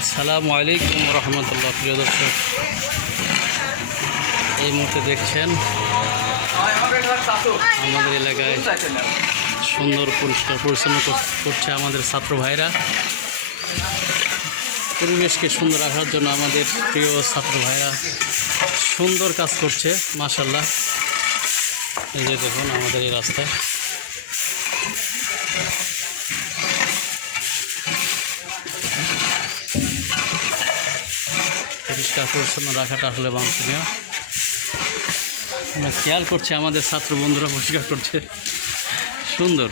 আসসালামু আলাইকুম রহমতুল্লাহ। প্রিয় দর্শক, এই মুহূর্তে দেখছেন আমাদের এলাকায় সুন্দর পরিষ্কার পরিচ্ছন্ন করছে আমাদের ছাত্র ভাইরা। পরিবেশকে সুন্দর রাখার জন্য আমাদের প্রিয় ছাত্র ভাইরা সুন্দর কাজ করছে, মাশাআল্লাহ। এই যে দেখুন আমাদের এই রাস্তায় পরিষ্কার পরিচ্ছন্ন রাখাটা আসলে বাঞ্ছনীয়। আমরা খেয়াল করছি আমাদের ছাত্র বন্ধুরা পরিষ্কার করছে, সুন্দর।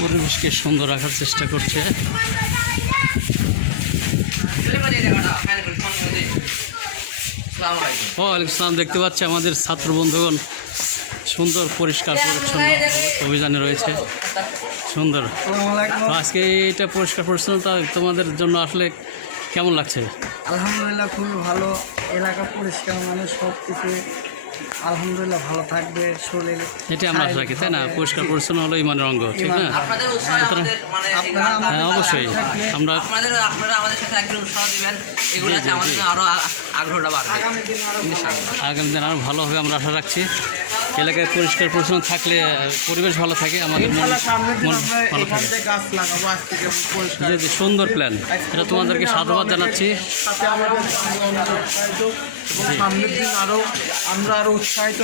পরিবেশকে সুন্দর রাখার চেষ্টা করছে। ওয়ালাইকুম আসসালাম। দেখতে পাচ্ছি আমাদের ছাত্র বন্ধুগণ সুন্দর পরিষ্কার পরিচ্ছন্ন অভিযানে রয়েছে, সুন্দর। তো আজকে এটা পরিষ্কার পরিচ্ছন্নতা তোমাদের জন্য আসলে কেমন লাগছে? আলহামদুলিল্লাহ, খুবই ভালো। এলাকা পরিষ্কার, মানুষ সব কিছু আলহামদুলিল্লাহ ভালো থাকবে। শরীর এটা আমরা আশা রাখি, তাই না? পরিষ্কার পরিচ্ছন্ন হলো ইমানের অঙ্গ, ঠিক না? হ্যাঁ, অবশ্যই। আপনারা আমাদের সাথে একটু উৎসাহ দিবেন, এগুলো আছে আমাদের আরো আগ্রহটা বাড়বে। আগামী দিন আরও ভালো হবে আমরা আশা রাখছি। এলাকায় পরিষ্কার পরিচ্ছন্ন থাকলে পরিবেশ ভালো থাকে, আমাদের মন ভালো থাকে। গাছ লাগাবো আজ থেকে পরিষ্কার। যে সুন্দর প্ল্যান, এটা তোমাদেরকে সাধুবাদ জানাচ্ছি। সামনের দিন আমরা আরো উৎসাহিত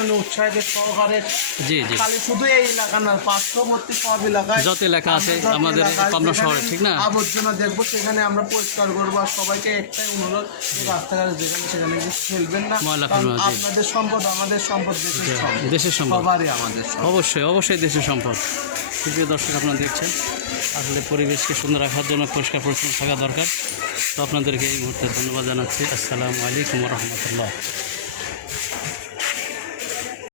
সহকারে জি জি, খালি শুধু এই এলাকা না, পার্শ্ববর্তী সব এলাকায় যত এলাকা আছে আমাদের পাবনা শহরে, ঠিক না? আবর্জনা দেখবো, সেখানে আমরা পরিষ্কার করবো। আর সবাইকে একটাই অনুরোধ, রাস্তাঘাটে যেখানে সেখানে ফেলবেন না। ময়লা কারণ ফেলবেন না, জি। আপনাদের সম্পদ আমাদের সম্পদ, দেশের সম্পদ, সবারই আমাদের সম্পদ। অবশ্যই অবশ্যই দেশের সম্পদ। প্রিয় দর্শক, আপনারা দেখছেন আসলে পরিবেশকে সুন্দর রাখার জন্য পরিষ্কার পরিচ্ছন্ন থাকা দরকার। তো আপনাদেরকে এই মুহূর্তে ধন্যবাদ জানাচ্ছি। আসসালামু আলাইকুম রহমতুল্লাহ।